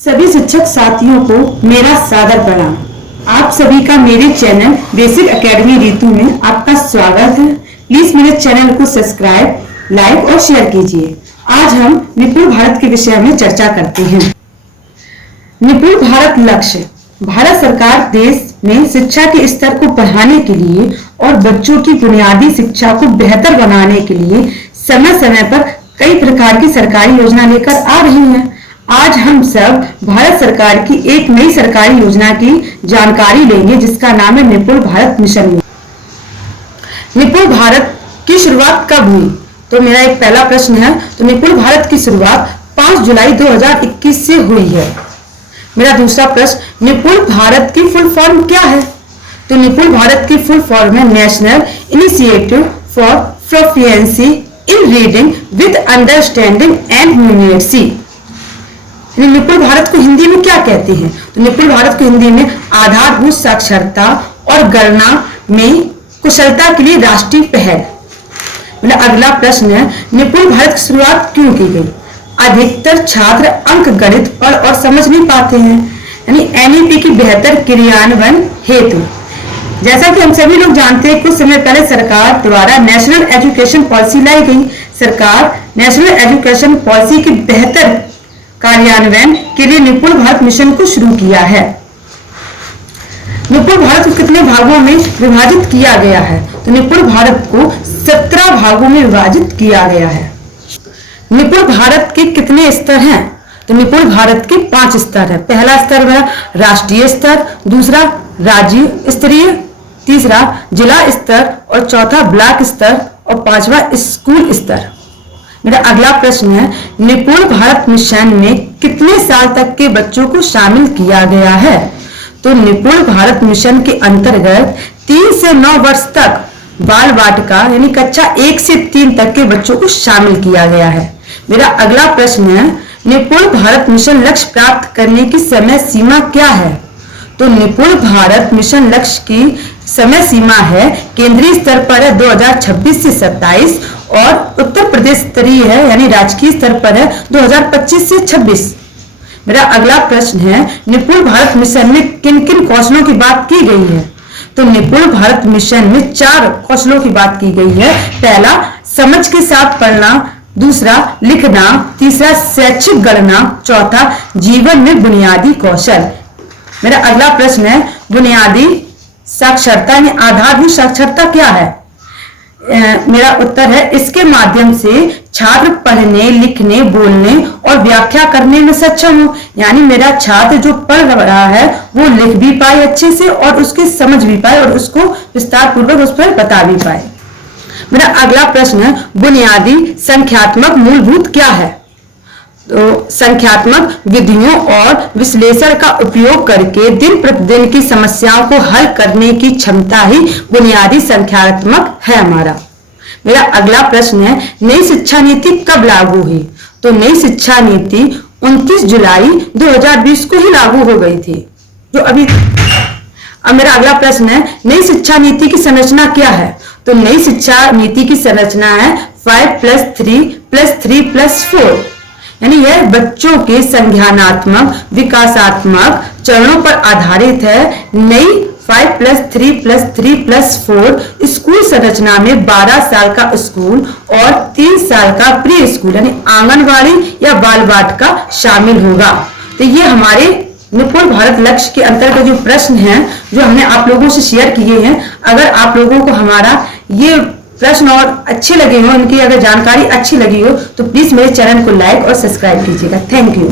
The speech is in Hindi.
सभी शिक्षक साथियों को मेरा सादर प्रणाम। आप सभी का मेरे चैनल बेसिक एकेडमी रीतु में आपका स्वागत है। प्लीज मेरे चैनल को सब्सक्राइब, लाइक और शेयर कीजिए। आज हम निपुण भारत के विषय में चर्चा करते हैं। निपुण भारत लक्ष्य भारत सरकार देश में शिक्षा के स्तर को बढ़ाने के लिए और बच्चों की बुनियादी शिक्षा को बेहतर बनाने के लिए समय समय पर कई प्रकार की सरकारी योजना लेकर आ रही है। आज हम सब भारत सरकार की एक नई सरकारी योजना की जानकारी लेंगे जिसका नाम है निपुण भारत मिशन। निपुण भारत की शुरुआत कब हुई? तो मेरा एक पहला प्रश्न है। तो निपुण भारत की शुरुआत 5 जुलाई 2021 से हुई है। मेरा दूसरा प्रश्न, निपुण भारत की फुल फॉर्म क्या है? तो निपुण भारत की फुल फॉर्म है national initiative for proficiency in reading with understanding and numeracy. निपुण भारत को हिंदी में क्या कहते हैं? तो निपुण भारत को हिंदी में आधारभूत साक्षरता और गणना में कुशलता के लिए राष्ट्रीय पहल। मेरा अगला प्रश्न है, निपुण भारत की शुरुआत क्यों की गई? अधिकतर छात्र अंक गणित पढ़ और समझ नहीं पाते हैं, यानी एनईपी की बेहतर क्रियान्वयन हेतु। जैसा कि हम सभी लोग जानते हैं, कुछ समय पहले सरकार द्वारा नेशनल एजुकेशन पॉलिसी लाई गई। सरकार नेशनल एजुकेशन पॉलिसी की बेहतर कार्यान्वयन के लिए निपुण भारत मिशन को शुरू किया है। निपुण भारत को कितने भागों में विभाजित किया गया है? तो निपुण भारत को 17 भागों में विभाजित किया गया है। निपुण भारत के कितने स्तर हैं? तो निपुण भारत के 5 स्तर है। पहला स्तर है राष्ट्रीय स्तर, दूसरा राज्य स्तरीय, तीसरा जिला स्तर और चौथा ब्लॉक स्तर और पांचवा स्कूल स्तर। मेरा अगला प्रश्न है, निपुण भारत मिशन में कितने साल तक के बच्चों को शामिल किया गया है? तो निपुण भारत मिशन के अंतर्गत 3 से 9 वर्ष तक बाल वाटिका यानी कक्षा 1 से 3 तक के बच्चों को शामिल किया गया है। मेरा अगला प्रश्न है, निपुण भारत मिशन लक्ष्य प्राप्त करने की समय सीमा क्या है? तो निपुण भारत मिशन लक्ष्य की समय सीमा है केंद्रीय स्तर पर है 2026 से 27 और उत्तर प्रदेश स्तरीय है यानी राजकीय स्तर पर है 2025 से 26। मेरा अगला प्रश्न है, निपुण भारत मिशन में किन किन कौशलों की बात की गई है? तो निपुण भारत मिशन में 4 कौशलों की बात की गई है। पहला समझ के साथ पढ़ना, दूसरा लिखना, तीसरा शैक्षिक गणना, चौथा जीवन में बुनियादी कौशल। मेरा अगला प्रश्न है, बुनियादी साक्षरता यानी आधारभूत साक्षरता क्या है? मेरा उत्तर है, इसके माध्यम से छात्र पढ़ने, लिखने, बोलने और व्याख्या करने में सक्षम हो, यानी मेरा छात्र जो पढ़ रहा है वो लिख भी पाए अच्छे से और उसके समझ भी पाए और उसको विस्तार पूर्वक उस पर बता भी पाए। मेरा अगला प्रश्न है, बुनियादी संख्यात्मक मूलभूत क्या है? तो संख्यात्मक विधियों और विश्लेषण का उपयोग करके दिन प्रतिदिन की समस्याओं को हल करने की क्षमता ही बुनियादी संख्यात्मक है हमारा। मेरा अगला प्रश्न है, नई शिक्षा नीति कब लागू हुई? तो नई शिक्षा नीति 29 जुलाई 2020 को ही लागू हो गई थी जो अभी। अब मेरा अगला प्रश्न है, नई शिक्षा नीति की संरचना क्या है? तो नई शिक्षा नीति की संरचना है 5+3+3+4 यानी यह बच्चों के संज्ञानात्मक विकासात्मक चरणों पर आधारित है। नई 5+3+3+4 स्कूल संरचना में 12 साल का स्कूल और 3 साल का प्री स्कूल यानी आंगनवाड़ी या बाल वाटिका शामिल होगा। तो ये हमारे निपुण भारत लक्ष्य के अंतर्गत जो प्रश्न हैं जो हमने आप लोगों से शेयर किए हैं। अगर आप लोगों को हमारा ये प्रश्न और अच्छे लगे हो, इनकी अगर जानकारी अच्छी लगी हो तो प्लीज मेरे चैनल को लाइक और सब्सक्राइब कीजिएगा। Thank you.